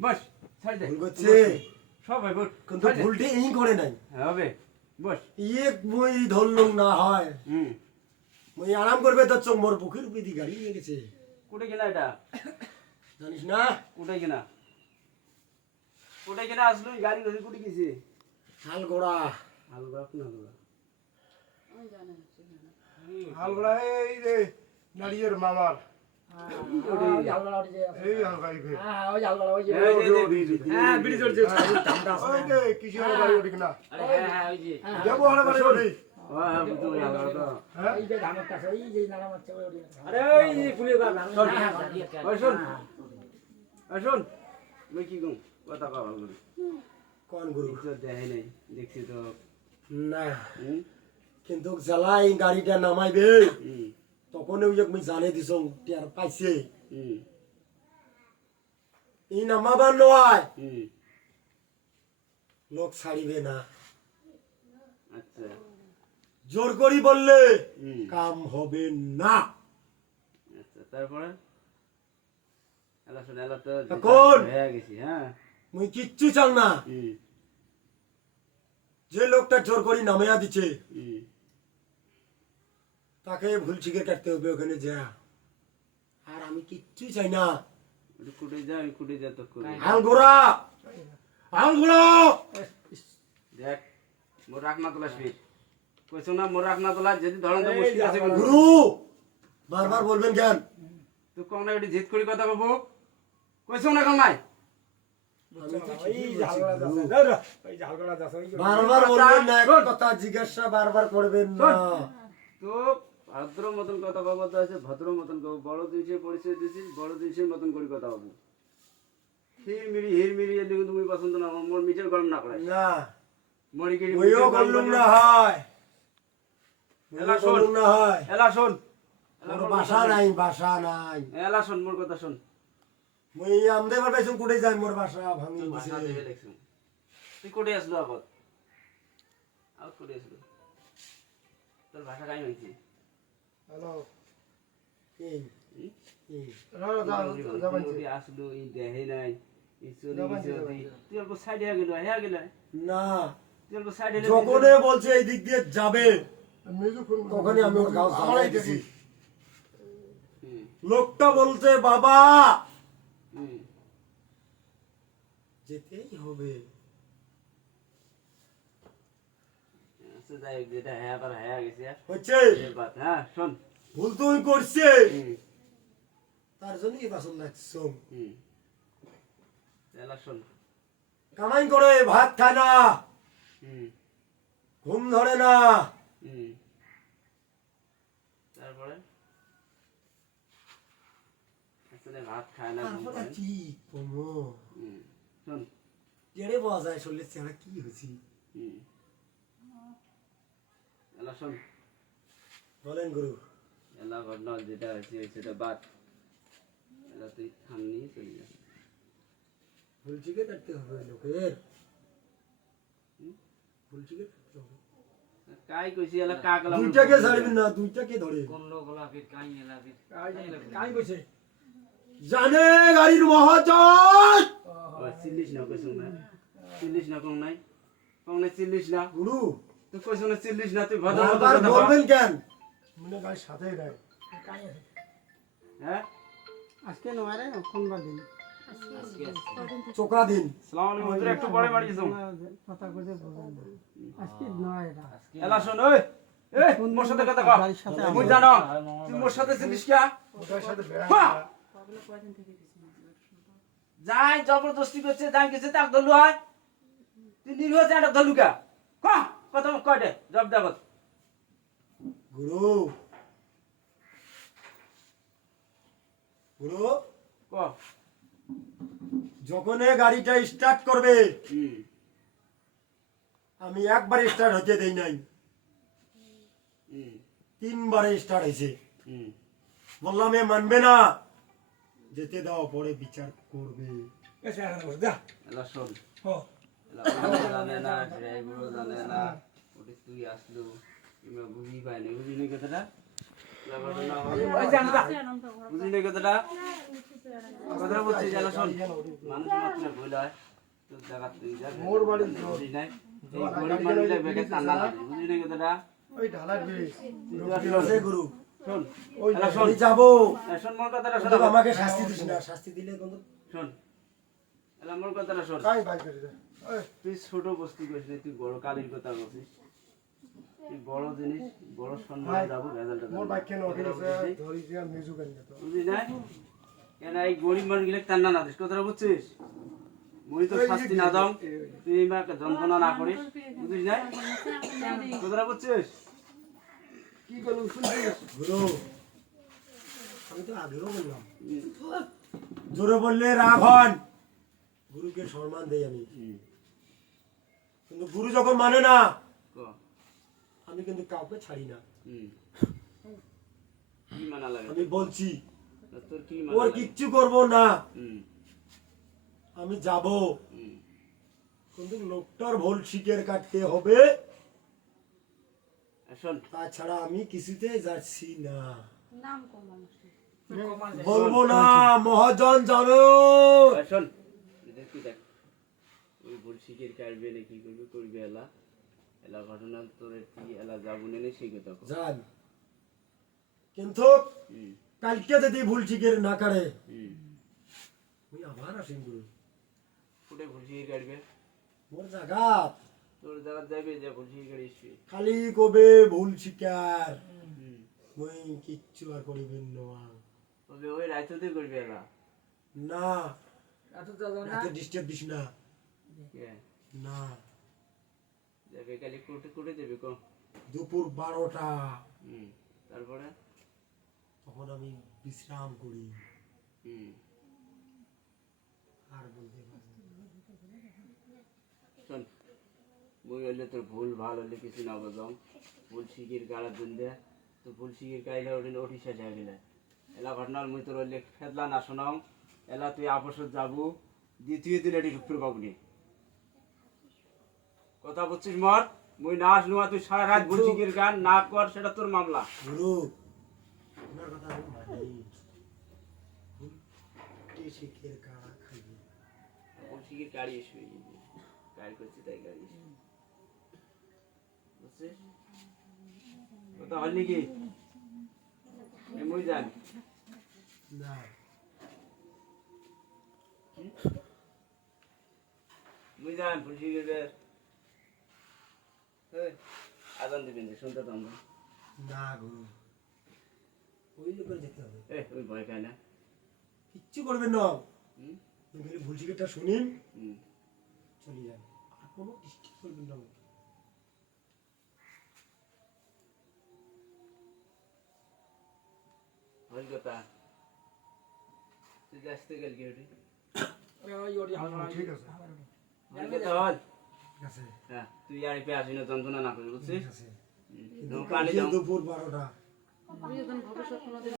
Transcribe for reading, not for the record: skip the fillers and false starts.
বস ছাড় দে ভুল করছে সবাই বস কিন্তু ভুলটি এই করে নাই হবে বস এক মই ধরলুম না হয় হুম মই আরাম করবে তো চোখ মোর বুকের উপরে দিয়ে গাড়ি নিয়ে গেছে কোটে কিনা এটা জানিস না কোটে কিনা আসলো গাড়ি ধরে কোটে গেছে হাল গোড়া হালগা কোন হালগা হালগড়া এই রে নারিয়ের মামার এই হালগাই ভে ওই রে কিসি হলো বাড়ি ওঠে কিনা যাবো হলো বাড়ি ওঠে শোন মই কি কম কথা কওয়া ভালো করে কোন গুরু দেখাই নাই দেখছি তো না হুম কিন্তু জ্বালাই গাড়িটা নামাইবে হুম তখন ওই যে মই জানে দিছ টিয়ার পাইছে হুম এই নামাবার নয় হুম লোক ছাড়িবে না আচ্ছা জোর করি বললে হুম কাম হবে না আচ্ছা তারপরে এলা শোন এলা তো এখন? হয়ে গেছি হ্যাঁ মুই কিচ্ছু চাও না হুম যে লোকটা জোর করি নামাইয়া দিচ্ছে হুম তাকে ভুল শিখে কাটতে হবে ওখানে যা আর আমি কিচ্ছু চাই না ওটা কুটে যা আমি কুটে যা তো করে আলগোড়া আলগোড়া দেখ মোর রাখ না তোলা স্পিড কইছো না মোর রাখ না তোলা যদি ধরন তো মুশকিল আছে গুরু বারবার বলবেন কেন তুই কোন না এটি জিত করি কথা বাবু কইছো না কোন নাই আমি তো ঠিকই এই বলছি, হালগড়া গুরু। দাস বারবার বলবেন না এক কথা জিজ্ঞাসা বারবার করবেন না তো ভদ্র মতন কথা বাবু তো আছে ভদ্র মতন কব বড় দিছে পরিচয় দিছিস বড় দিছে মতন করি কথা বাবু হির মিরি এদিকে তুমি পছন্দ না মোর মিটার গরম না করে না মরি গিরি ওইও করলুম না হয় এলা ওইও শোন। করলুম না হয় এলা শোন মোর বাসা নাই বাসা নাই এলা শোন মোর কথা শোন মই আমদে পাইছুম কুড়ে যাই মোর বাসা ভাঙি তোর দিছে ভাষা দেবে দেখছুম তুই কোটে আসলো আগত আর কোটে আসলো তোর ভাষা কাই হইছে হ্যালো এই হুম? এই কোটে আসলো এই দেহে নাই এই চলে গেছে তুই অল্প সাইডে গেল হ্যাঁ গেল না তুই অল্প সাইডে যখনই বলছে এই দিক দিয়ে যাবে মেজু ফোন তখনই আমি ওর গাও জ্বালাই দিছি হুম লোকটা বলছে বাবা হুম যেতেই হবে আচ্ছা যাই হোক যেটা হ্যাঁ আবার হ্যাঁ গেছে হচ্ছে এই বাত হ্যাঁ শোন ভুল তুই করছে হুম তার জন্যই বাসন লাগছো হুম এলা শোন কামাই করে ভাত খায় না হুম ঘুম ধরে না হুম তারপরে আসলে ভাত খায় না ঘুম তারপরে করে। কি কমো হুম শোন জেড়ে পাওয়া যায় শরীরের চেহারা কি হয়েছি হুম এলা শোন বলেন গুরু এলা ঘটনা যেটা হয়েছে সেটা বাদ এলা তুই থামনি চলে যা ভুল চিকে কাটতে হবে লোকের হুম? ভুল চিকে কাটতে হবে কাই কইছি এলা কাকলা দুইটাকে ছাড়বেন না দুইটাকে ধরে কাই কইছে জানে গাড়ির মহাজন চিল্লিস না কইছো না চিল্লিস না কম নাই চিল্লিস না গুরু তুই কইছো না চিল্লিস না তুই ভদ্র মতো বারবার কথা বল। বলবেন কেন মনে গাড়ির সাথেই নাই হ্যাঁ আজকে নয় রে কোনবার দিন চোখা দিন সালাম আলাইকুম হুজুর একটু পরে বাড়ি যাও কথা কইতে বলেন না আজকে নয় এটা এলা শোন ওই এই মোর সাথে কথা কও গাড়ির সাথে মুই জানো তুই মোর সাথে চিল্লিস কা ওটার সাথে হ্যাঁ। যাই জবরদস্তি করছে যাই গেছে তাক ধরলু হয় তুই নির্ভর যাই ধরলু কা কথা কয় দে জব দেবত গুরু গুরু ক যখন এ গাড়িটা স্টার্ট করবে হুম আমি একবার স্টার্ট হতে দেই নাই হুম তিনবারে স্টার্ট হয়েছে হুম বললাম এ মানবে না যেতে দাও পরে বিচার করবে এলা শোন হ এলা কোনো জানে না ড্রাইভারও জানে না ওটি তুই আসলু কিংবা বুঝি পাইনি বুঝি নি কথাটা ওই যে আমরা বুঝলি কথাটা কথাটা বলছি যেন শোন মানুষ মাত্র ভুল হয় তো জায়গা তুই যা মোর বাড়ি বুঝলি নাই এই গরিব মানুষের বেগে কান্না লাগে বুঝলি না কথাটা ওই ঢালার ব্রিজ আছে গুরু শোন ওই এলা শোন আমি যাবো শোন মোর কথাটা শোন কিন্তু আমাকে শাস্তি দিস না শাস্তি দিলে কিন্তু শোন এলা মোর কথাটা শোন কাই বাই করে দে ওই তুই ছোট বস্তি করিস না, তুই বড় কালির কথা বলছিস তুই বড় জিনিস বড় সম্মান যাবো রেজাল্ট মোর বাইক কেন ওঠে আছে ধরি দিয়া মিজু কেন তো বুঝলি না কেন এই গরিব মানুষ গেলে কান্না না দিস কথাটা বুঝছিস মই তো শাস্তি না দাও তুই আমাকে যন্ত্রণা না করিস বুঝিস না কথাটা বুঝছিস কি করলু শুনছিস গুরু আমি তো আগেও বললাম জোরে বললে রাগ হন গুরুকে সম্মান দেই আমি কিন্তু গুরু যখন মানে না ক আমি কিন্তু কাউকে ছাড়ি না কি মানা লাগে আমি বলছি তোর কি ওর কিচ্ছু করব না হুম আমি যাব হুম কিন্তু লোকটার ভুল শিকের কাটতে হবে শোন তাছাড়া আমি কিছুতে যাচ্ছি না নাম কম মানুষ বলবো না মহাজন জানো শোন দেখ কি দেখ ওই ভুল শিখের কাটবে না কি করবে করবে এলা এলা ঘটনা তোর কি এলা যাবো না সেই কথা কর। জান কিন্তু হুম কালকে যদি ভুল শিকের না কাটে হুম আমি আবার আসিম গুরু কোটে ভুল শিখের কাটবে মোর জায়গা তোর জায়গা যাবে যে ভুল শিখের কাটিস খালি কবে ভুল শিকার হুম মই কিচ্ছু আর করিবেন না তবে ওই রাইততে করবে এলা না এত ডিস্টার্ব দিস না কে না যাবে কালি কোটে কোটে যাবে কো দুপুর 12টা হুম তারপরে তখন আমি বিশ্রাম করি হুম আর বলতে পারি না। শোন বই হলে তোর ভুল ভাল হলে কিছু না বোঝাম ভুল শিখির গাড়ার দিন দে তো ভুল শিখির গাইলে ওদিন ওটি শেষ হয়ে গেলে এলা ঘটনার মুই তোর হলে ফেদলা না শোনাও এলা তুই আপসত যাবো দ্বিতীয় দিন এটি ঢুকতে পাবনি কথা বলছিস মর মুই না আসলু তুই সারা রাত ভুল শিখির গান না কর সেটা তোর মামলা গুরু আপনার কথা আমি মানি ভুল শিখের কারা খাইবে ভুল শিখির গাড়ি এসবে গাড়ি করছি তাই গাড়ি এসবে বুঝছিস কথা হল নাকি মুই জানি না মুই জান ভুল শিখির আজান দিবেন শুনতে তো আমরা না গুরু ওই লোকের যেতে হবে ওই ভয় খায় না কিচ্ছু করবেন না হুম আমি খালি ভুল শিখেরটা শুনিন হুম চলে যান আর কোনো ডিস্টার্ব করবেন না হল কথা তুই আসতে গেল কি ওটি ঠিক আছে হল কথা হল ঠিক আছে হ্যাঁ তুই আর পে আসি না যন্ত্রণা না করি বুঝছিস ঠিক আছে পানি দাও দুপুর 12টা ভবিষ্যৎ কোনোদিন